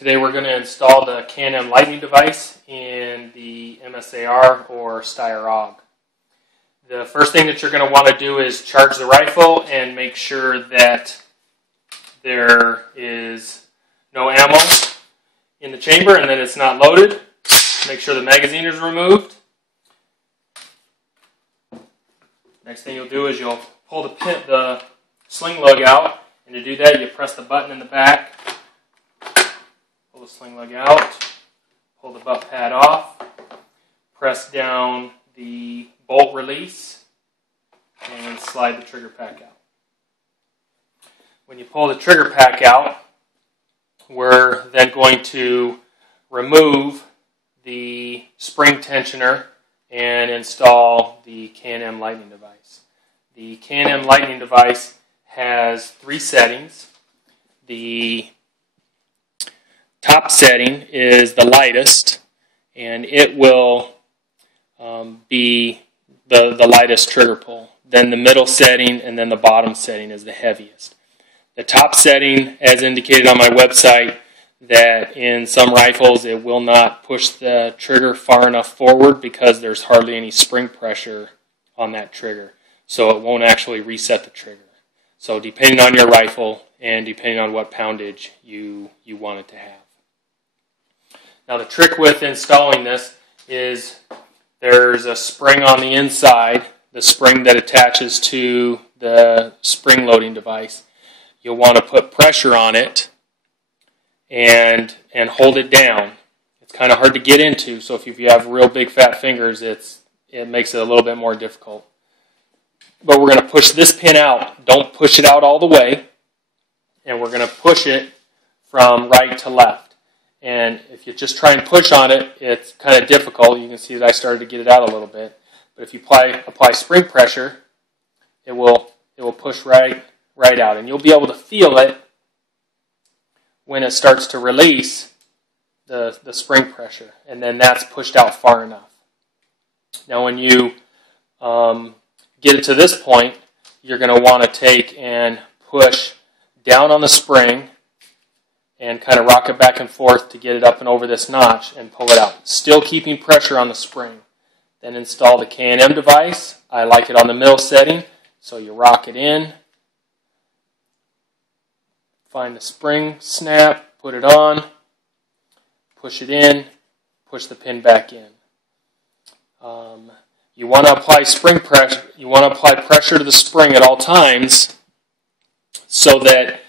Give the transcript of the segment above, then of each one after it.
Today we're going to install the K&M Lightning device in the MSAR or Styer AUG. The first thing that you're going to want to do is charge the rifle and make sure that there is no ammo in the chamber and that it's not loaded. Make sure the magazine is removed. Next thing you'll do is you'll pull the sling lug out, and to do that you press the button in the back. Pull the sling lug out, pull the butt pad off, press down the bolt release, and slide the trigger pack out. When you pull the trigger pack out, we're then going to remove the spring tensioner and install the K&M Lightning device. The K&M Lightning device has 3 settings. The top setting is the lightest, and it will be the lightest trigger pull. Then the middle setting, and then the bottom setting is the heaviest. The top setting, as indicated on my website, that in some rifles it will not push the trigger far enough forward because there's hardly any spring pressure on that trigger. So it won't actually reset the trigger. So depending on your rifle and depending on what poundage you want it to have. Now the trick with installing this is there's a spring on the inside, the spring that attaches to the spring loading device. You'll want to put pressure on it and hold it down. It's kind of hard to get into, so if you have real big fat fingers, it makes it a little bit more difficult. But we're going to push this pin out. Don't push it out all the way, and we're going to push it from right to left. And if you just try and push on it, it's kind of difficult. You can see that I started to get it out a little bit. But if you apply spring pressure, it will push right out, and you'll be able to feel it when it starts to release the spring pressure, and then that's pushed out far enough. Now when you get it to this point, you're going to want to take and push down on the spring and kind of rock it back and forth to get it up and over this notch and pull it out. Still keeping pressure on the spring. Then install the K&M device. I like it on the middle setting, so you rock it in, find the spring snap, put it on, push it in, push the pin back in. You want to apply spring pressure. You want to apply pressure to the spring at all times, so that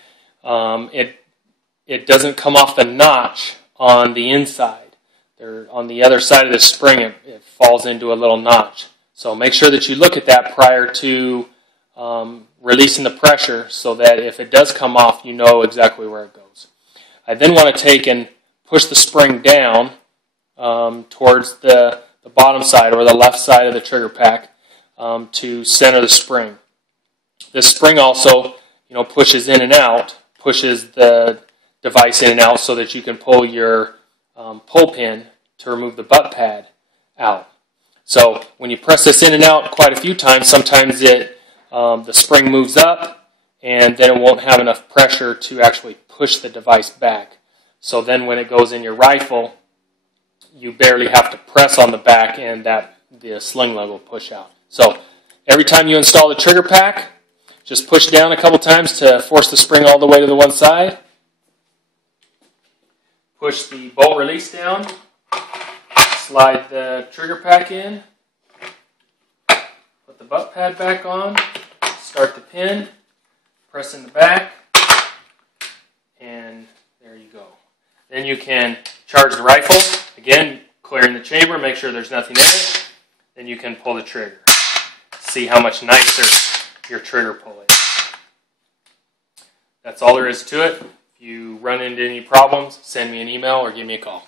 it doesn't come off the notch on the inside. On the other side of the spring, it falls into a little notch. So make sure that you look at that prior to releasing the pressure, so that if it does come off, you know exactly where it goes. I then want to take and push the spring down towards the bottom side or the left side of the trigger pack to center the spring. This spring also, pushes in and out, pushes the device in and out so that you can pull your pull pin to remove the butt pad out. So when you press this in and out quite a few times, sometimes the spring moves up, and then it won't have enough pressure to actually push the device back. So then when it goes in your rifle, you barely have to press on the back, and the sling lug will push out. So every time you install the trigger pack, just push down a couple times to force the spring all the way to the one side. Push the bolt release down, slide the trigger pack in, put the butt pad back on, start the pin, press in the back, and there you go. Then you can charge the rifle, again, clearing the chamber, make sure there's nothing in it. Then you can pull the trigger. See how much nicer your trigger pull is. That's all there is to it. If you run into any problems, send me an email or give me a call.